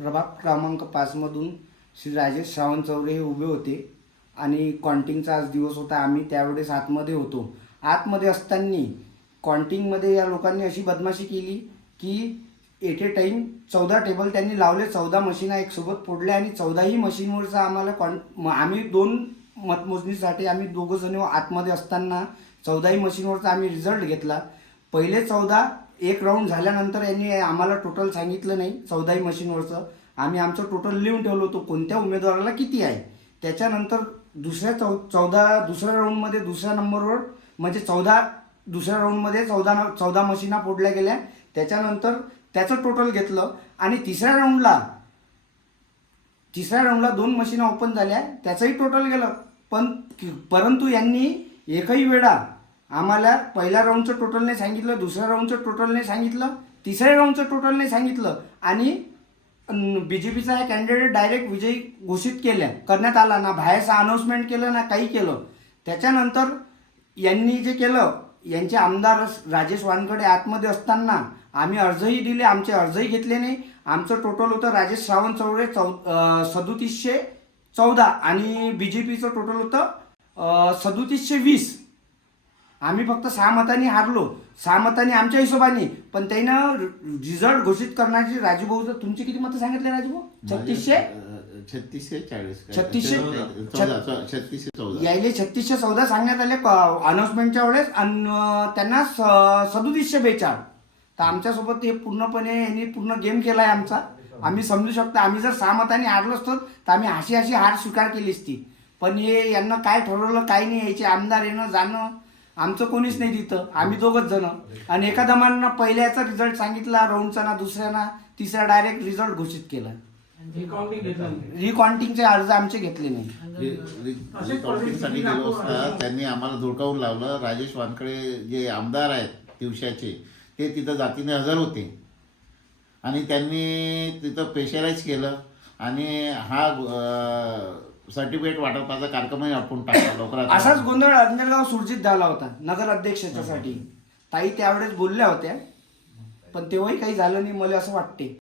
प्रभाग क्रमांक 5 मधून श्री राजेश श्रावण चौरे हे उभे होते आणि काउंटिंगचा आज दिवस होता. आम्ही त्यावेळेस आतमध्ये होतो. आतमध्ये असताना काउंटिंगमध्ये या लोकांनी अशी बदमाशी केली की एट ए टाईम 14 टेबल त्यांनी लावले, 14 मशीना एक सोबत फोडल्या आणि 14ही मशीनवरचा आम्हाला आम्ही 2 मतमोजणीसाठी आम्ही दोघं जण आतमध्ये असताना 14ही मशीनवरचा आम्ही रिझल्ट घेतला. पहिले 14 एक राऊंड झाल्यानंतर यांनी आम्हाला टोटल सांगितलं नाही 14ही मशीनवरचं. आम्ही आमचं टोटल लिहून ठेवलं होतं कोणत्या उमेदवाराला किती आहे. त्याच्यानंतर दुसऱ्या 14 दुसऱ्या राऊंडमध्ये दुसऱ्या नंबरवर म्हणजे 14 दुसऱ्या राऊंडमध्ये 14 मशीना फोडल्या गेल्या. त्याच्यानंतर त्याचं टोटल घेतलं आणि तिसऱ्या राऊंडला 2 मशीना ओपन झाल्या, त्याचंही टोटल गेलं. परंतु यांनी एकही वेळा आम्हाला पहिल्या राऊंडचं टोटल नाही सांगितलं, दुसऱ्या राऊंडचं टोटल नाही सांगितलं, तिसऱ्या राऊंडचं टोटल नाही सांगितलं आणि बीजेपीचा हा कॅन्डिडेट डायरेक्ट विजयी घोषित करण्यात आला. ना बाहेरचं अनाऊन्समेंट केलं ना काही केलं. त्याच्यानंतर यांनी जे केलं, यांचे आमदार राजेश वानखडे आतमध्ये असताना आम्ही अर्जही दिले, आमचे अर्जही घेतले नाही. आमचं टोटल होतं राजेश श्रावण चौरे 3714 आणि बीजेपीचं टोटल होतं 3720. आम्ही फक्त 6 मतांनी हारलो, 6 मतांनी आमच्या हिशोबाने. पण त्यानं रिझल्ट घोषित करण्याची राजूभाऊ, तुमचे किती मतं सांगितले राजूभाऊ? 3614 यायले 3614 सांगण्यात आले अनाउन्समेंटच्या वेळेस आणि त्यांना 3742. तर आमच्यासोबत हे पूर्णपणे यांनी पूर्ण गेम केला आहे आमचा. आम्ही समजू शकतो, आम्ही जर 6 मतांनी हारलो असतो तर आम्ही अशी हार स्वीकार केली असती. पण हे यांना काय ठरवलं काय नाही, यायचे आमदार येणं जाणं, आमचं कोणीच नाही तिथं. आम्ही दोघंच जण आणि एका दमानं पहिल्याचा रिझल्ट सांगितला राऊंडचा ना दुसऱ्या ना तिसरा डायरेक्ट रिझल्ट घोषित केला. रिकाउंटिंगचे अर्ज आमचे घेतले नाही. रिकाउंटिंगसाठी गेलो असता त्यांनी आम्हाला धुडकावून लावलं. राजेश वानखडे जे आमदार आहेत दिवसाचे ते तिथं जातीने हजर होते आणि त्यांनी तिथं प्रेशराईज केलं आणि हा सर्टिफिकेट वाटपाचा कार्यक्रमही आपण टाकला लवकरात. असाच गोंधळ अंजनगाव सुरजित झाला होता नगर अध्यक्षाच्यासाठी. ताई त्यावेळेस बोलल्या होत्या पण तेव्हाही काही झालं नाही मला असं वाटते.